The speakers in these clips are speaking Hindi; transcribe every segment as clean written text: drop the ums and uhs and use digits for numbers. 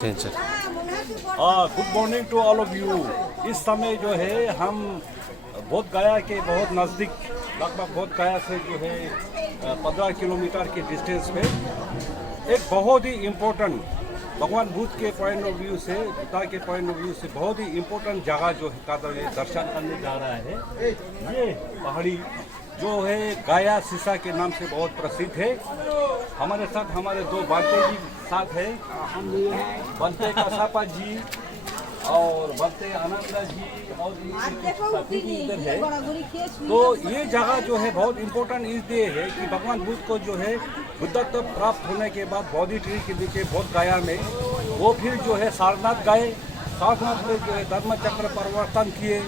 Good morning to all of you. इस समय जो है हम बोध गया के बहुत नज़दीक, लगभग बोध गया से जो है 15 किलोमीटर के डिस्टेंस पे एक बहुत ही इम्पोर्टेंट, भगवान बुद्ध के पॉइंट ऑफ व्यू से, बुद्धा के पॉइंट ऑफ व्यू से बहुत ही इम्पोर्टेंट जगह जो है का दर्शन करने जा रहा है। ये पहाड़ी जो है गया सीसा के नाम से बहुत प्रसिद्ध है। हमारे साथ हमारे दो बांटे जी साथ है, बनते कसापा जी और बनते आनंदा जी और साथी भी इधर है। तो ये जगह जो है बहुत इम्पोर्टेंट इसलिए है कि भगवान बुद्ध को जो है बुद्धत्व प्राप्त होने के बाद बोधि ट्री के नीचे बोध गया में वो फिर जो है सारनाथ गए। सारनाथ में जो है धर्म चक्र परिवर्तन किए,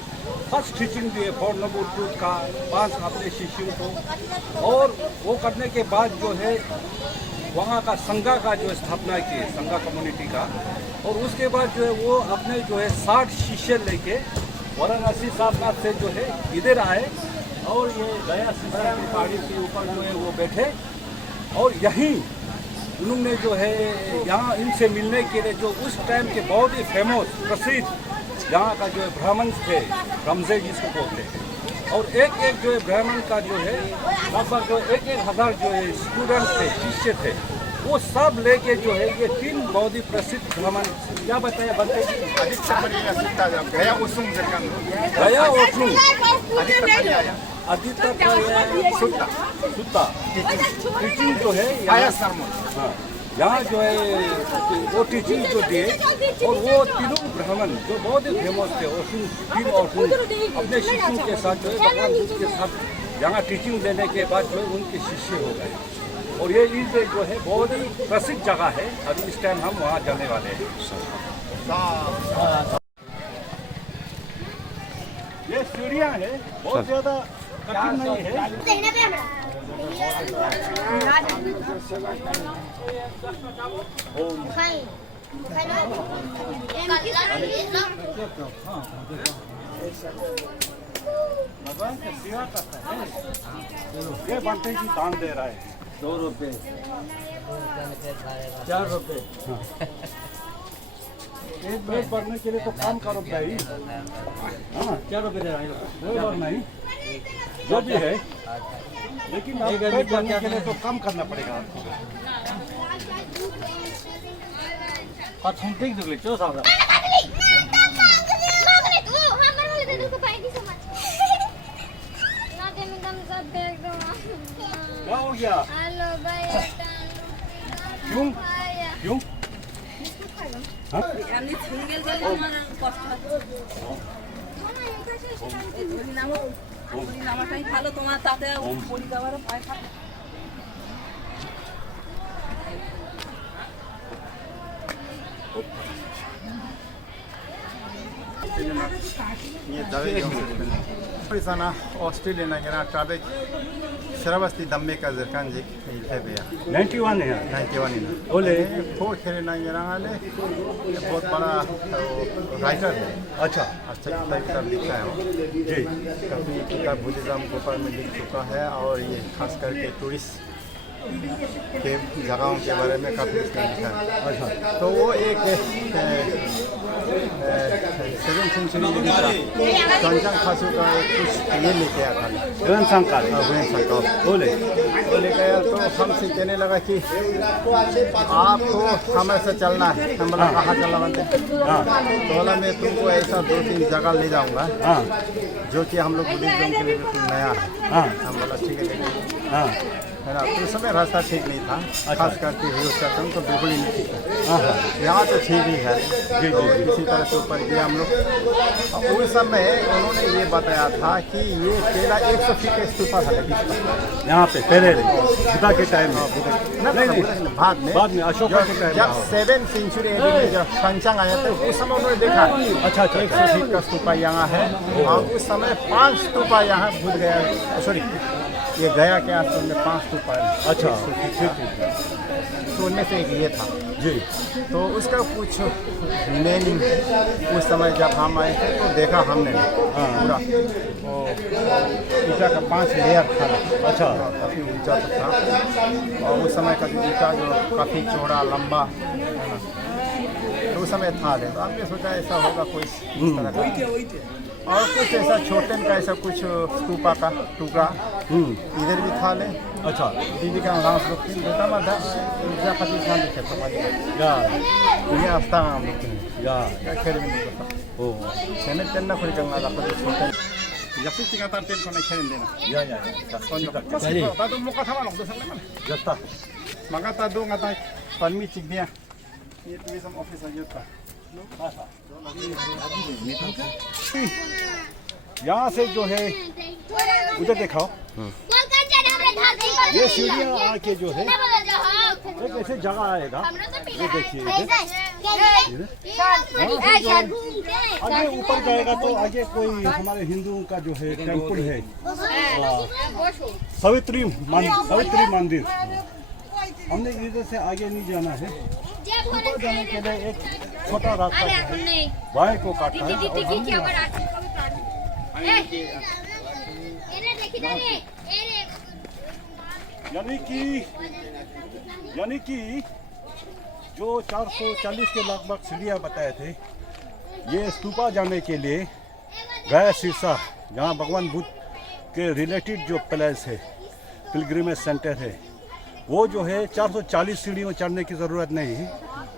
फर्स्ट टीचिंग दिए फॉर नोबल ट्रूथ का 5 अपने शिष्यों को, और वो करने के बाद जो है वहाँ का संघा का जो स्थापना की, संघा कम्युनिटी का। और उसके बाद जो है वो अपने जो है 60 शिष्य लेके वाराणसी सारनाथ से जो है इधर आए और ये गया सीसा की पहाड़ी के ऊपर जो है वो बैठे। और यहीं उन्होंने जो है यहाँ इनसे मिलने के लिए जो उस टाइम के बहुत ही फेमस प्रसिद्ध यहाँ का जो है ब्राह्मण थे, रमजे जिसको बोलते हैं, और एक एक जो है ब्राह्मण का जो है लगभग जो 1,000 जो है स्टूडेंट थे, शिष्य थे, वो सब लेके जो है ये 3 बहुत ही प्रसिद्ध ब्राह्मण, क्या बताया बनते गया सुत्ता टीचिंग जो है यहाँ जो है वो टीचिंग जो दिए। और वो तीनों ब्राह्मण जो बहुत ही फेमस थे, और अपने शिष्यों के साथ जो है भगवान बुद्ध के साथ यहाँ टीचिंग देने के बाद जो है उनके शिष्य हो गए। और ये जो है बहुत ही प्रसिद्ध जगह है। अभी इस टाइम हम वहाँ जाने वाले हैं। ये सीढ़ियाँ है, बहुत ज़्यादा कठिन नहीं है। ये बनते जी दान दे रहा है 2 रुपये 4 रुपये। एक बैग भरने के लिए तो काम करो भाई। हाँ 4 रुपये दे रहा है, नहीं जो भी है, लेकिन बैग भरने के लिए तो काम करना पड़ेगा आपको। क्या हो गया? क्यों क्यों? ভালো তোমার তাতে পরিবার পায়। Di sana Australia na kena traffic Seravasti damme ka zirkan jik ithebe ya 91 है 91 ina बोले फोर खेले ना कena ale बहुत बड़ा राइटर है। अच्छा किताब लिखा है वो जी, काफ़ी किताब बुद्धिज्म के ऊपर में लिख चुका है, और ये खास करके टूरिस्ट के जगहों के बारे में काफ़ी उसने लिखा है। अच्छा, तो वो एक 7th सेंचुरी कंचन खासू का कुछ ये लेके आया था, ग्रंथ संकार बोले वो लेके आया। तो हमसे कहने लगा कि आपको हमें से चलना है। हम बोला कहाँ चलना बनते? हाँ तो बोला मैं तुमको ऐसा 2-3 जगह ले जाऊँगा हाँ जो कि हम लोग बुद्धिज्म के लिए बिल्कुल नया है। हाँ हम बोला ठीक है हाँ है ना। तो उस समय रास्ता ठीक नहीं था, खास करके हिल स्टेशन तो बिल्कुल ही नहीं ठीक है। हाँ यहाँ तो ठीक ही है, जी जी जी। किसी तरह से ऊपर गया हम लोग। उस समय उन्होंने ये बताया था कि ये पहला 100 फीट का स्तूपा था यहाँ पे पहले बुद्धा के टाइम में, नहीं बाद में अशोक के टाइम जब 7th सेंचुरी में जब पंचांग आया था उस समय उन्होंने देखा अच्छा 100 फीट का स्तूपा यहाँ है। और उस समय 5 स्तूपा यहाँ बुद्ध गया, सॉरी ये गया के आसपास में 5 स्तूपा है। अच्छा तो उनमें से एक ये था जी। तो उसका कुछ मेन उस समय जब हम आए थे तो देखा हमने पूरा ईटा का 5 लेयर था। अच्छा, काफ़ी ऊंचा था और उस समय का ईटा जो काफ़ी चौड़ा लंबा समय था ले, तो हमने सोचा ऐसा होगा कोई इस तरह का, और कुछ ऐसा छोटे का ऐसा कुछ स्तूपा का टुकड़ा इधर भी था ले। अच्छा दीदी का नाम लोग बेटा माता जापति खान लिखे तो या ये आफ्ता नाम लोग या क्या खेल में नहीं ओ चैनल चलना कोई करना जापति छोटे जैसे चिंगा तार तेल को नहीं खेल देना या तादो मुका था लोग दोस्त ने जस्ता मगा तादो ngata परमी चिक दिया ये टूरिज्म ऑफिस आ जाता यहाँ से जो है उधर दिखाओ ये सीढ़ियाँ आके जो है एक ऐसे जगह आएगा, ये देखिए आगे ऊपर जाएगा तो आगे कोई हमारे हिंदुओं का जो है टेम्पल है, सावित्री मंदिर। हमने इधर से आगे नहीं जाना है, ऊपर जाने के लिए एक छोटा रास्ता है बाएं को काटना है और यानी कि जो 440 के लगभग सीढ़ियाँ बताए थे, ये स्तूपा जाने के लिए गया सिरसा, जहाँ भगवान बुद्ध के रिलेटेड जो प्लेस है, पिलग्रिमेज सेंटर है, वो जो है 440 सीढ़ियों चढ़ने की ज़रूरत नहीं है।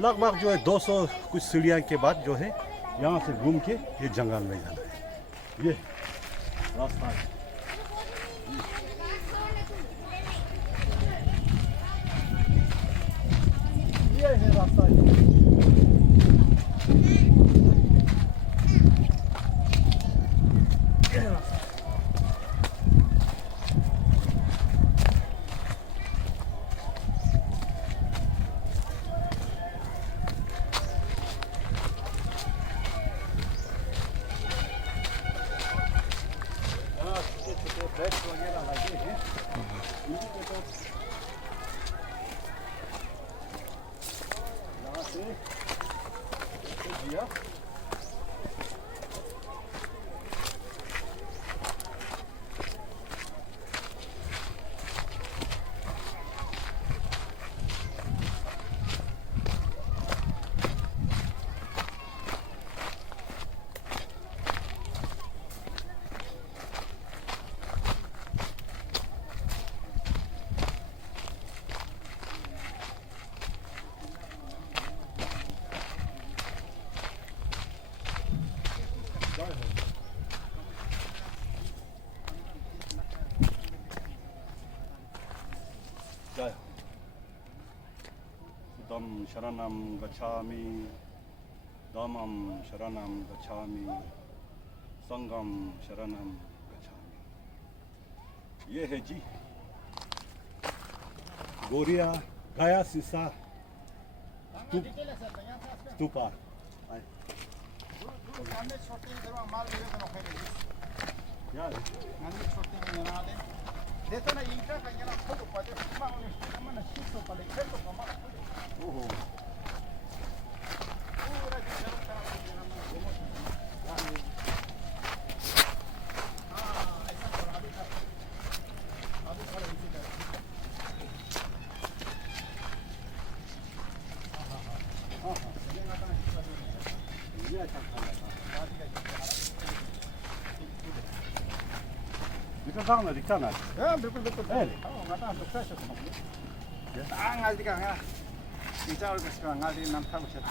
लगभग जो है 200 कुछ सीढ़ियाँ के बाद जो है यहाँ से घूम के ये जंगल में जाना है। ये रास्ता है। ये है रास्ता। दम शरणम गच्छामि, दमम शरणम गच्छामि, संगम शरणम गच्छामि। ये है जी गोरिया गया Sirsa stupa. Dikana. Ya, betul. Ngata dokter saya sama. Ya, ngal di kanga. Bicara ke sekarang ngal di nam tahu saya.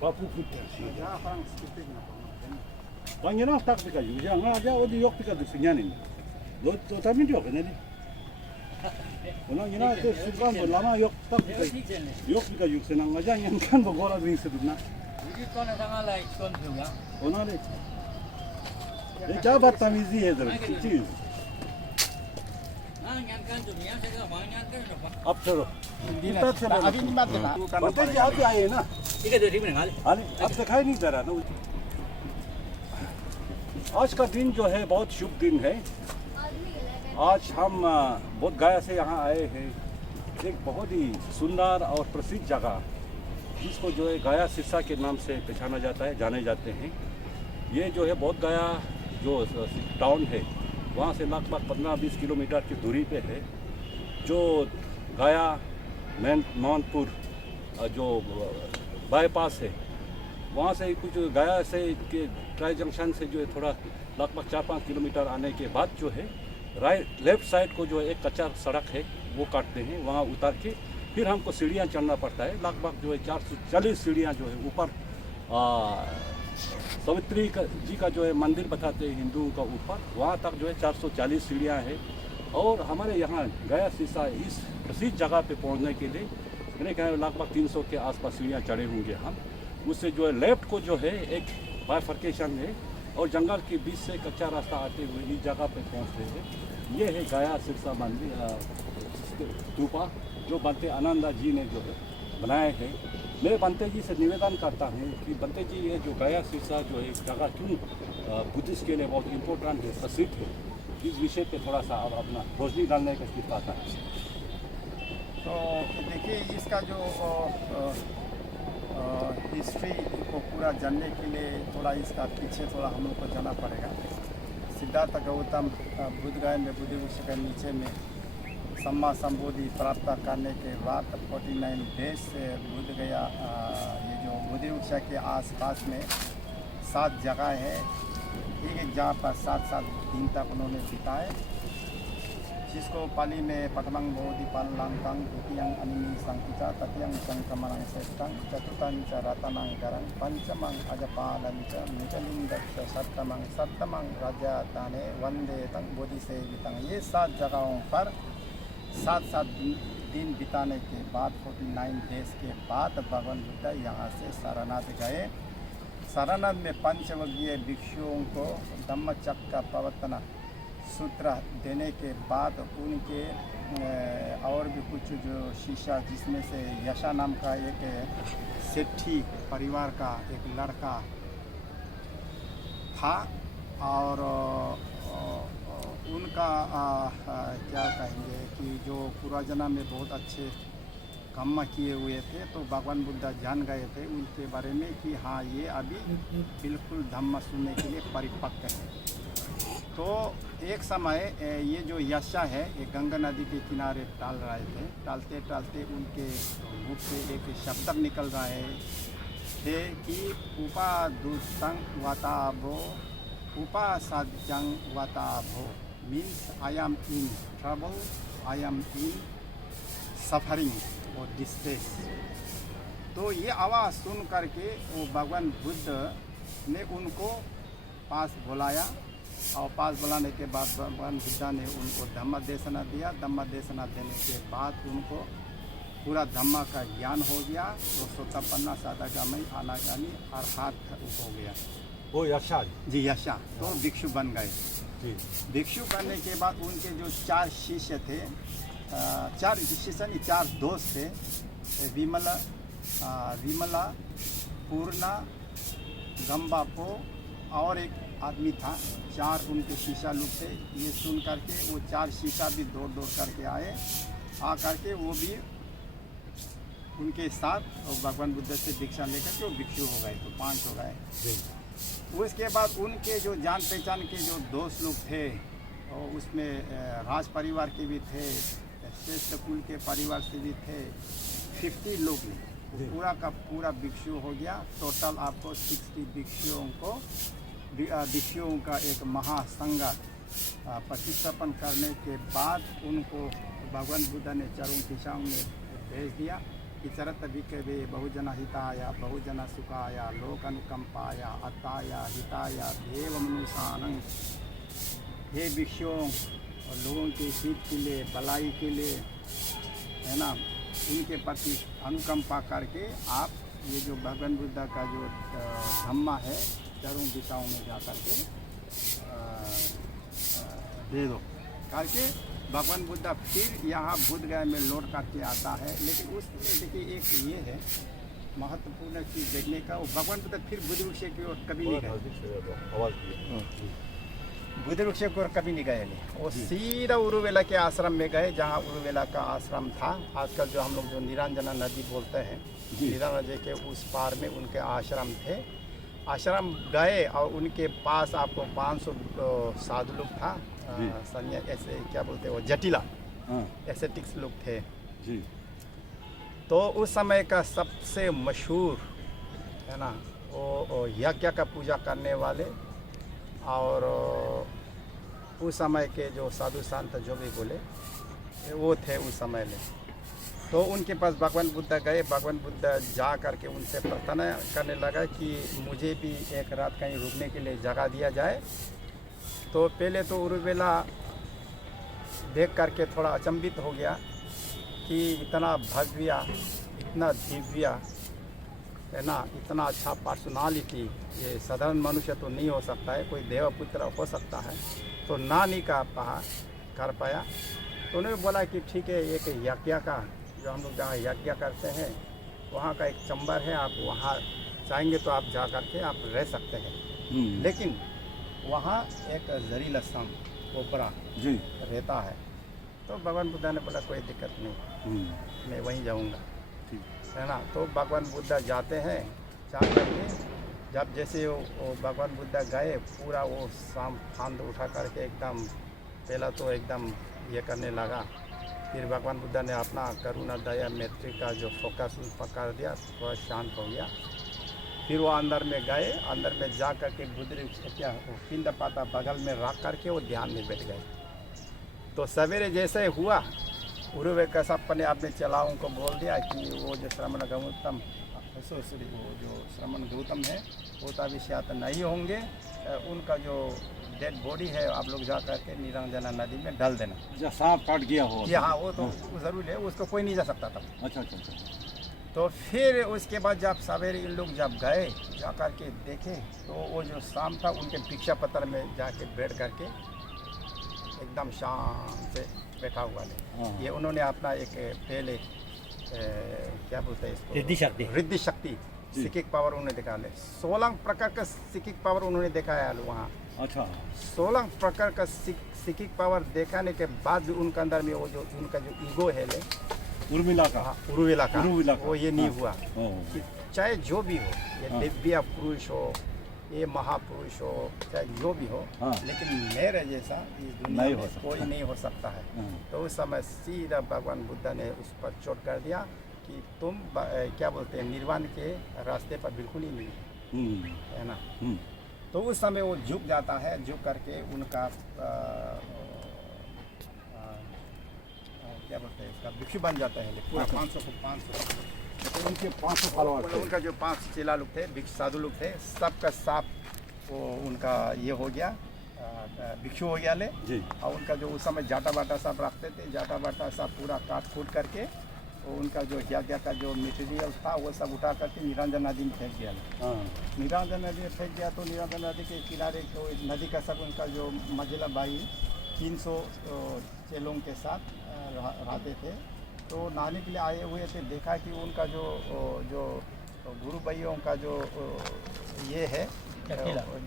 Bapu putih. Ya, orang sekitar ni. Banyak nak tak dekat juga. Nggak aja, odi yok dekat di sini ni. Lo tapi dia kan ni. Orang ini tu suka berlama yok tak dekat. Yok dekat yuk senang aja yang kan bergora ring sedutna. Jadi kau nak sangat like kau juga. Orang ni. ये क्या बदतमीजी है इधर चीज अब चलो अभी नहीं बात करना। बताइए कि आप आए ना अब दिखाई नहीं दे रहा ना। आज का दिन जो है बहुत शुभ दिन है। आज हम बोध गया से यहाँ आए हैं, एक बहुत ही सुंदर और प्रसिद्ध जगह जिसको जो है गया सिरसा के नाम से पहचाना जाता है, जाने जाते हैं। ये जो है बोध गया जो टाउन है वहाँ से लगभग 15-20 किलोमीटर की दूरी पे है। जो गया मोहनपुर जो बाईपास है, वहाँ से कुछ गया से के ट्राई जंक्शन से जो है थोड़ा लगभग 4-5 किलोमीटर आने के बाद जो है लेफ्ट साइड को जो है एक कच्चा सड़क है वो काटते हैं। वहाँ उतर के फिर हमको सीढ़ियाँ चढ़ना पड़ता है। लगभग जो है 440 सीढ़ियाँ जो है ऊपर सावित्री जी का जो है मंदिर बताते हैं हिंदुओं का ऊपर, वहाँ तक जो है 440 सीढ़ियाँ हैं। और हमारे यहाँ गया सिरसा इस प्रसिद्ध जगह पे पहुँचने के लिए मेरे ख्याल में लगभग 300 के आसपास सीढ़ियाँ चढ़े होंगे हम। उससे जो है लेफ्ट को जो है एक बाइफर्केशन है और जंगल के बीच से कच्चा रास्ता आते हुए इस जगह पे पहुँचते हैं। ये है गया सिरसा मंदिर स्तूपा जो बनते आनंदा जी ने जो है बनाए हैं। मैं बनते जी से निवेदन करता हूँ कि बनते जी ये जो गया सिरसा जो है जगह क्यों बुद्धिस्ट के लिए बहुत इम्पोर्टेंट है, प्रसिद्ध है, इस विषय पे थोड़ा सा अब अपना रोशनी डालने का किस पाता है। तो देखिए, इसका जो हिस्ट्री को पूरा जानने के लिए थोड़ा इसका पीछे थोड़ा हम लोग को जाना पड़ेगा। सिद्धार्थ गौतम बुद्ध गया में बुद्धि वृक्ष के नीचे में सम्मा संबोधि प्राप्त करने के बाद 49 डेज से बुद्ध गया ये जो बुद्धि वृक्ष के आसपास में 7 जगह है, एक जगह पर 7 दिन तक उन्होंने बिताए, जिसको पाली में पठमंग बोधि पालंकंग द्वितीयंग अनिमी संकिता तृतीयंग संकमनं श्रेष्ठं चतुर्थं च रतनं करं पंचमं अजपालं च निजलिंगच्च सप्तमं राजाताने वंदे तं बोधिसेवितं। ये 7 जगहों पर 7 दिन बिताने के बाद 49 डेज के बाद भगवान बुद्ध यहाँ से सारनाथ गए। सारनाथ में पंचवग्गीय भिक्षुओं को धम्मचक्र प्रवर्तन सूत्र देने के बाद उनके और भी कुछ जो शिष्य, जिसमें से यशा नाम का एक सेठी परिवार का एक लड़का था और उनका क्या कहेंगे कि जो पूर्वजना में बहुत अच्छे कर्म किए हुए थे, तो भगवान बुद्ध जान गए थे उनके बारे में कि हाँ ये अभी बिल्कुल धम्म सुनने के लिए परिपक्व है। तो एक समय ये जो यशा है ये गंगा नदी के किनारे टाल रहे थे, टालते टालते उनके मुख से एक शब्द निकल रहे थे कि उपादुतं वाताभो उपासाद्यं वाताभो, means I am in trouble, I am in suffering और डिस्ट्रेस। तो ये आवाज़ सुन करके वो भगवान बुद्ध ने उनको पास बुलाया और पास बुलाने के बाद भगवान बुद्ध ने उनको धम्म देशना दिया। धम्म देशना देने के बाद उनको पूरा धम्म का ज्ञान हो गया। तो सोतापन्ना साधागामी अनागामी अर्थात हो गया। वो यशा जी यशा तो भिक्षु बन गए। भिक्षु बनने के बाद उनके जो 4 शिष्य थे, 4 शिष्य नहीं 4 दोस्त थे, विमला पूर्णा गंबापो और एक आदमी था, 4 उनके शीशा लोग थे। ये सुन करके वो 4 शीशा भी दौड़ करके आए, आ करके वो भी उनके साथ और भगवान बुद्ध से दीक्षा लेकर के वो भिक्षु हो गए। तो 5 हो गए। उसके बाद उनके जो जान पहचान के जो दोस्त लोग थे और उसमें राज परिवार के भी थे, श्रेष्ठ कुल के परिवार से भी थे, 50 लोग ने पूरा का पूरा भिक्षु हो गया। टोटल आपको 60 भिक्षुओं का एक महासंघ प्रतिष्ठापन करने के बाद उनको भगवान बुद्ध ने चारों दिशाओं में भेज दिया कि चरत भिक्खवे बहुजन हिताय बहुजन सुखाय लोक अनुकंपाय अत्ताय हिताय देव मनुष्यानं। हे भिक्षुओं और लोगों के हित के लिए, भलाई के लिए, है ना, उनके प्रति अनुकंपा करके आप ये जो भगवान बुद्ध का जो धम्मा है चारों दिशाओं में जा करके दे दो करके भगवान बुद्ध फिर यहाँ बुद्ध गया में लौट करके आता है। लेकिन उसमें देखिए एक ये है महत्वपूर्ण चीज़ देखने का, वो भगवान बुद्ध फिर बुद्ध वृक्ष की ओर कभी नहीं गए। बुद्ध वृक्ष की ओर कभी नहीं गए, वो सीधा उरुवेला के आश्रम में गए, जहाँ उरुवेला का आश्रम था। आजकल जो हम लोग जो निरंजना नदी बोलते हैं, निरंजना नदी के उस पार में उनके आश्रम थे। आश्रम गए और उनके पास आपको 500 साधु लोग था जी। ऐसे क्या बोलते हैं वो जटिला हाँ एसेटिक्स लोग थे। जी तो उस समय का सबसे मशहूर है ना वो यज्ञ का पूजा करने वाले और उस समय के जो साधु संत जो भी बोले वो थे उस समय में। तो उनके पास भगवान बुद्ध गए। भगवान बुद्ध जा करके उनसे प्रार्थना करने लगा कि मुझे भी एक रात कहीं रुकने के लिए जगह दिया जाए। तो पहले तो उर्मिला देख करके थोड़ा अचंभित हो गया कि इतना भव्य, इतना दिव्य है ना, इतना अच्छा पर्सनालिटी, ये साधारण मनुष्य तो नहीं हो सकता है, कोई देवपुत्र हो सकता है। तो ना नहीं कर पाया। तो उन्होंने बोला कि ठीक है, एक यज्ञ का जो हम लोग जहाँ यज्ञ करते हैं वहाँ का एक चंबर है, आप वहाँ चाहेंगे तो आप जा करके आप रह सकते हैं। लेकिन वहाँ एक जहरीला सांप कोबरा जी रहता है। तो भगवान बुद्ध ने बोला कोई दिक्कत नहीं, मैं वहीं जाऊँगा, है ना। तो भगवान बुद्ध जाते हैं, जा करके जब जैसे वो भगवान बुद्ध गए, पूरा वो सांप फांद उठा करके एकदम पहला तो एकदम ये करने लगा। फिर भगवान बुद्ध ने अपना करुणा दया मैत्री का जो फोकस पकड़ दिया, थोड़ा शांत हो गया। फिर वो अंदर में गए, अंदर में जा करके बुद्ध क्या वो पिंड पाता बगल में रख करके वो ध्यान में बैठ गए। तो सवेरे जैसे हुआ, उर्वे कश्यप ने अपने चलाओं को बोल दिया कि वो जो श्रमण गौतम वो जो श्रमण गौतम है वो तो अभी शायद नहीं होंगे, उनका जो डेड बॉडी है आप लोग जा करके निरंजना नदी में डाल देना। जो सांप काट गया हो। कि हाँ, वो तो ज़रूर है, उसको कोई नहीं जा सकता था। अच्छा अच्छा अच्छा। तो फिर उसके बाद जब सवेरे इन लोग जब गए, जा कर के देखे तो वो जो शाम था उनके भिक्षा पत्र में जाके बैठ करके एकदम शांत से बैठा हुआ है। ये उन्होंने अपना एक पहले क्या बोलते हैं इसको, रिद्धि शक्ति सिकिक पावर उन्होंने दिखा ले। 16 प्रकार का सिकिक पावर उन्होंने दिखाया वहाँ। अच्छा, 16 प्रकार का सिकिक पावर दिखाने के बाद भी उनके अंदर में वो जो उनका जो ईगो है ले उर्मिला का वो ये नहीं हुआ कि चाहे जो भी हो, ये दिव्य पुरुष हो, ये महापुरुष हो, चाहे जो भी हो, लेकिन मेरे जैसा इस दुनिया में कोई नहीं हो सकता है। तो उस समय सीधा भगवान बुद्ध ने उस पर चोट कर दिया कि तुम क्या बोलते हैं, निर्वाण के रास्ते पर बिल्कुल ही नहीं है ना। तो उस समय वो झुक जाता है, झुक करके उनका क्या बोलते हैं इसका भिक्षु बन जाता है पूरा 500 तो उनके 500 फॉलोअर थे। उनका जो 5 चेला लोग थे, साधु लोग थे, सबका साफ वो उनका ये हो गया, भिक्षु हो गया ले जी। और उनका जो उस समय जाटा बाटा सब रखते थे, जाटा बाटा सब पूरा काट कूट करके वो उनका जो यज्ञ का जो मटेरियल था वो सब उठा करके निरंजन नदी में फेंक दिया। निरंजन नदी में फेंक दिया। तो निरंजन नदी के किनारे तो नदी का सब उनका जो मंजिला बाई 300 चेलों के साथ रहते थे। तो नहाने के लिए आए हुए थे, देखा कि उनका जो गुरु भाइयों का जो ये है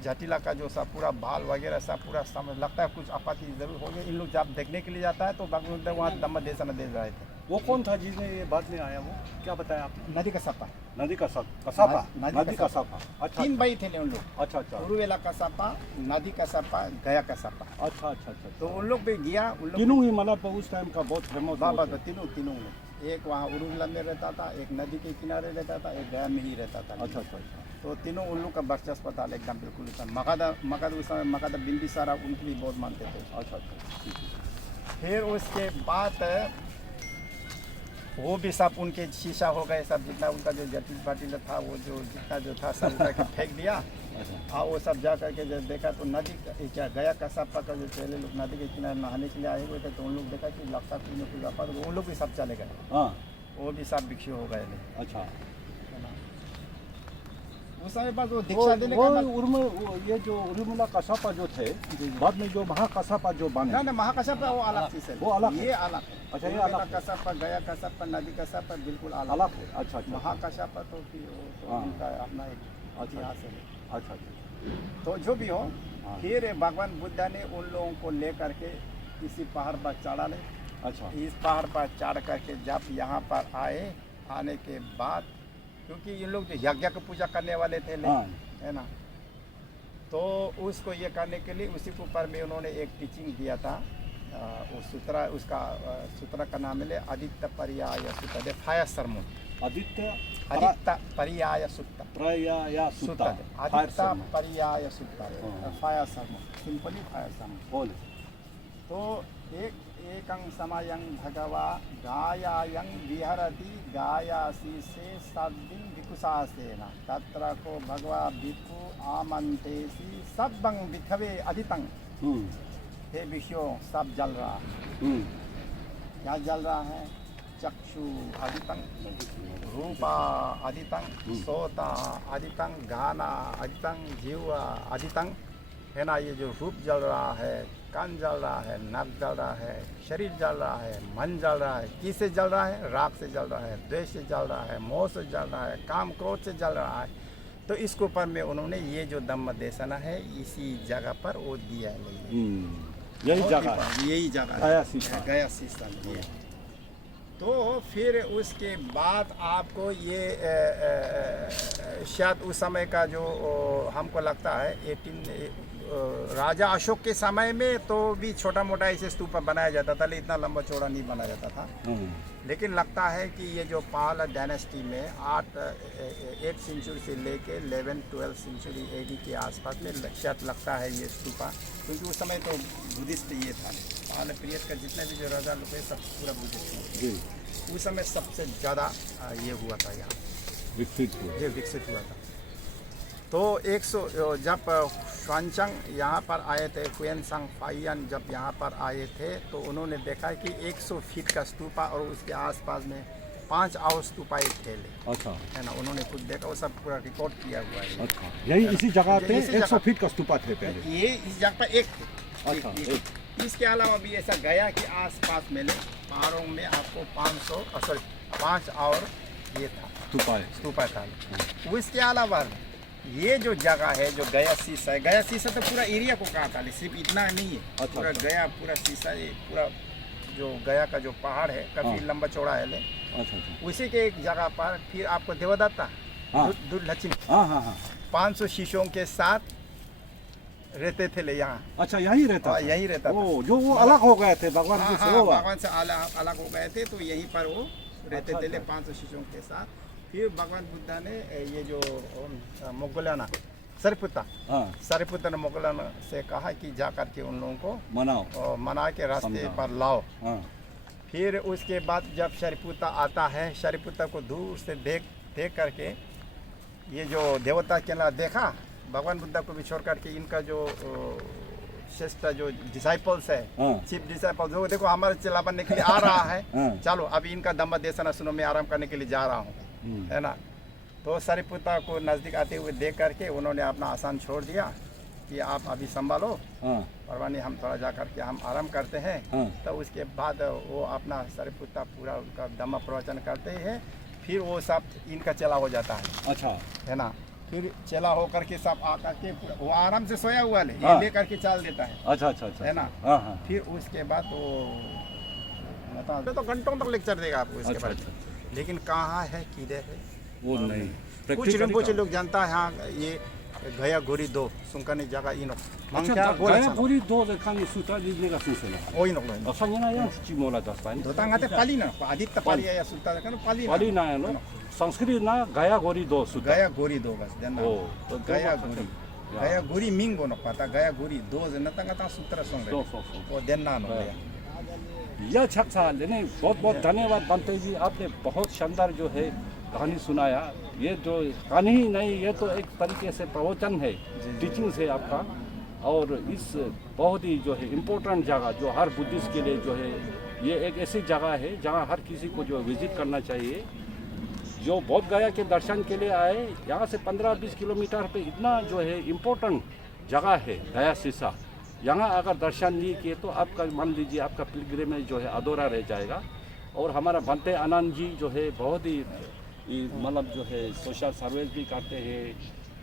जटिला का जो सब पूरा बाल वगैरह सब पूरा समझ लगता है कुछ आपत्ति जरूर हो गई। इन लोग जब देखने के लिए जाता है तो भगवान वहाँ दम दे रहे थे। वो कौन था जिसने ये बात में आया, वो क्या बताया आपने? नदी का सपा। नदी का सापा। अच्छा, 3 भाई थे उन लोग। अच्छा अच्छा। उर्वेला का सपा, नदी का सपा, गया का सपा। अच्छा अच्छा अच्छा। तो उन लोग भी गया, उन लोग तीनों ही मतलब उस टाइम का बहुत फेमस बाबा तीनों में, एक वहाँ उर्वेला में रहता था, एक नदी के किनारे रहता था, एक गया में ही रहता था। अच्छा अच्छा अच्छा। तो तीनों उन लोग का वर्चस्व था एकदम बिल्कुल। मगध उस समय मगध बिंबिसारा उनके लिए बहुत मानते थे। अच्छा अच्छा। फिर उसके बाद वो भी सब उनके शीशा हो गए, सब जितना उनका जो जटिल पाटिल था वो जो जितना जो था सब उठा के फेंक दिया। और वो सब जा करके जब देखा तो नदी क्या गया का सपा का जो चेले लोग नदी के किनारे नहाने के लिए आए हुए थे, तो उन लोग देखा कि लगता कुछ न कुछ व्यापार, तो उन लोग भी सब चले गए। वो भी सब भिक्षु हो गए। अच्छा। उस समय बाद वो दीक्षा देने का ये जो उर्मिला कश्यप जो थे, बाद में जो महाकश्यप जो बने ना महाकश्यप वो अलग चीज है, वो अलग, ये अलग है। अच्छा, ये अलग कश्यप, गया कश्यप, नदी कश्यप बिल्कुल अलग है। अच्छा अच्छा। महाकश्यप तो उनका अपना एक इतिहास है। अच्छा अच्छा। तो जो भी हो, फिर भगवान बुद्ध ने उन लोगों को लेकर के किसी पहाड़ पर चढ़ा ले। अच्छा। इस पहाड़ पर चढ़ करके जब यहाँ पर आए, आने के बाद क्योंकि ये लोग जो यज्ञ की पूजा करने वाले थे है ना, तो उसको ये करने के लिए उसी के ऊपर में उन्होंने एक टीचिंग दिया था। वो सूत्र उसका सूत्र का नाम है आदित्य पर्याय सूत्र फायर सरमन। आदित्य पर्याय सूत्र पर्याय सूत्र Aditya Paryaya Sutra fire sermon, simply fire sermon. बोल। तो एकं समयं भगवा गायायं विहरति गायासी से सद्दिन विकुशासेन तत्र को भगवा भिक्खु आमंतेसी सब्बं विखवे अधितं। हे विषयों सब जल रहा है। क्या जल रहा है? चक्षु अधितं, रूपा अधितं, सोता अधितं, गाना अधितं, जीवा अधितं, है ना। ये जो रूप जल रहा है, कान जल रहा है, नाक जल रहा है, शरीर जल रहा है, मन जल रहा है। किससे जल रहा है? राग से जल रहा है, द्वेष से जल रहा है, मोह से जल रहा है, काम क्रोध से जल रहा है। तो इसके ऊपर में उन्होंने ये जो धम्म देशना है इसी जगह पर वो दिया है। यही जगह यही जगह गया शीशा ये। तो फिर उसके बाद आपको ये शायद उस समय का जो हमको लगता है 18 राजा अशोक के समय में तो भी छोटा मोटा ऐसे स्तूप बनाया जाता था, लेकिन इतना लंबा चौड़ा नहीं बनाया जाता था। लेकिन लगता है कि ये जो पाल डायनेस्टी में 8 सेंचुरी से लेके 11-12 सेंचुरी एडी के आसपास में शायद लगता है ये स्तूपा, क्योंकि उस समय तो बुद्धिस्ट ये था। पाल पीरियड का जितने भी जो राजा लोग सब पूरा बुद्धिस्ट थे। उस समय सबसे ज़्यादा ये हुआ था, यहाँ विकसित हुआ था। तो 100 जब श्वानचंग यहाँ पर आए थे, हुएनसांग फाइयन जब यहाँ पर आए थे तो उन्होंने देखा कि 100 फीट का स्तूपा और उसके आसपास में 5 और स्तूपा एक थे। अच्छा, है ना। उन्होंने खुद देखा, वो सब पूरा रिकॉर्ड किया हुआ है। अच्छा, यही इसी जगह पे 100 फीट का स्तूपा थे पहले। ये इस जगह पर एक थे। अच्छा, इसके अलावा भी ऐसा गया कि आसपास में पहाड़ों में आपको 5 और ये था स्तूपा था। उसके अलावा ये जो जगह है जो गया शीशा है, गया शीशा तो पूरा एरिया को कहा था, सिर्फ इतना नहीं है। अच्छा, पूरा गया पूरा शीशा, ये पूरा जो गया का जो पहाड़ है काफी लंबा चौड़ा है। अच्छा, उसी के एक जगह पर फिर आपको देवदत्ता दुर्लक्ष्मी 500 शीशों के साथ रहते थे यहाँ। अच्छा, यही रहता था? यही रहता था। जो वो अलग हो गए थे भगवान से, भगवान से अलग हो गए थे, तो यहीं पर वो रहते थे 500 शीशों के साथ। फिर भगवान बुद्धा ने ये जो मोगलाना सरिपुत्र ने मोगलाना से कहा कि जा करके उन लोगों को मना के रास्ते पर लाओ। फिर उसके बाद जब शरिपुत्र आता है, शरिपुत्र को दूर से देख करके ये जो देवता के ना देखा, भगवान बुद्धा को भी छोड़ करके इनका जो श्रेष्ठ जो डिसाइपल्स है, चीफ डिसाइपल्स, वो देखो हमारे चेला बनने के लिए आ रहा है, चलो अभी इनका दम्मा देशना सुनो, मैं आराम करने के लिए जा रहा हूँ, है ना। तो सरिपुत्र को नज़दीक आते हुए देख करके उन्होंने अपना आसन छोड़ दिया कि आप अभी संभालो, परवानी हम थोड़ा जा करके हम आराम करते हैं। तो उसके बाद वो अपना सरिपुत्र पूरा उनका दम्मा प्रवचन करते हैं, फिर वो सब इनका चेला हो जाता है। अच्छा, है ना। फिर चेला होकर के सब आकर के वो आराम से सोया हुआ ये लेकर के चल देता है। अच्छा, है ना। फिर उसके बाद तो घंटों तक लेक्चर देगा आपको इसके बारे में, लेकिन कहाँ है किधर है वो नहीं। कुछ लोग जानता है। हाँ, ये गया गोरी 2 सुंकने जगह इन गया गोरी 2 देखा सूत्र जिसने सुसना ओइ नो असंजना या चिमोला दस्तान दोतांगाते पाली ना आदित्य पाली या सूत्र देखा पाली ना नो संस्कृत ना गया गोरी 2 सूत्र गया गोरी 2 बस देना। तो गया गोरी मिंग बोनो पता गया गोरी 2 जन तंगा सूत्र संग वो देना नो यह छक्सा लेने बहुत धन्यवाद बनते जी, आपने बहुत शानदार जो है कहानी सुनाया। ये जो कहानी ही नहीं, ये तो एक तरीके से प्रवचन है, टीचिंग है आपका। और इस बहुत ही जो है इम्पोर्टेंट जगह जो हर बुद्धिस्ट के लिए जो है, ये एक ऐसी जगह है जहाँ हर किसी को जो विजिट करना चाहिए। जो बोध गया के दर्शन के लिए आए, यहाँ से 15-20 किलोमीटर पे इतना जो है इम्पोर्टेंट जगह है गया शीशा। यहाँ अगर दर्शन नहीं किए तो आपका मान लीजिए आपका पिलग्रिमेज जो है अधूरा रह जाएगा। और हमारा बनते आनंद जी जो है बहुत ही मतलब जो है सोशल सर्विस भी करते हैं,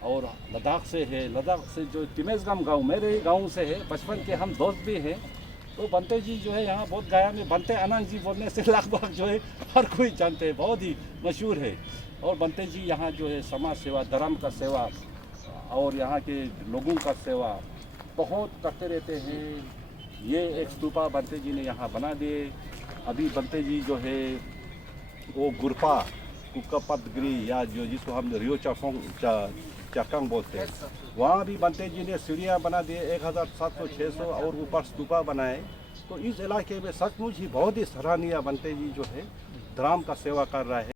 और लद्दाख से है, लद्दाख से जो तिमेजगाम गांव मेरे ही गांव से है, बचपन के हम दोस्त भी हैं। तो बनते जी जो है यहाँ बहुत गया में बनते आनंद जी बोलने से लगभग जो है हर कोई जानते हैं, बहुत ही मशहूर है। और बनते जी यहाँ जो है समाज सेवा, धर्म का सेवा और यहाँ के लोगों का सेवा बहुत करते रहते हैं। ये एक स्तूपा बंते जी ने यहाँ बना दिए। अभी बंते जी जो है वो गुरपा कुक्कापतगिरी या जो जिसको हम रियो चाकंग बोलते हैं, वहाँ भी बंते जी ने सीढ़ियाँ बना दिए 1700-600 और ऊपर स्तूपा बनाए। तो इस इलाके में सचमुच ही बहुत ही सराहनीय बंते जी जो है धर्म का सेवा कर रहा है।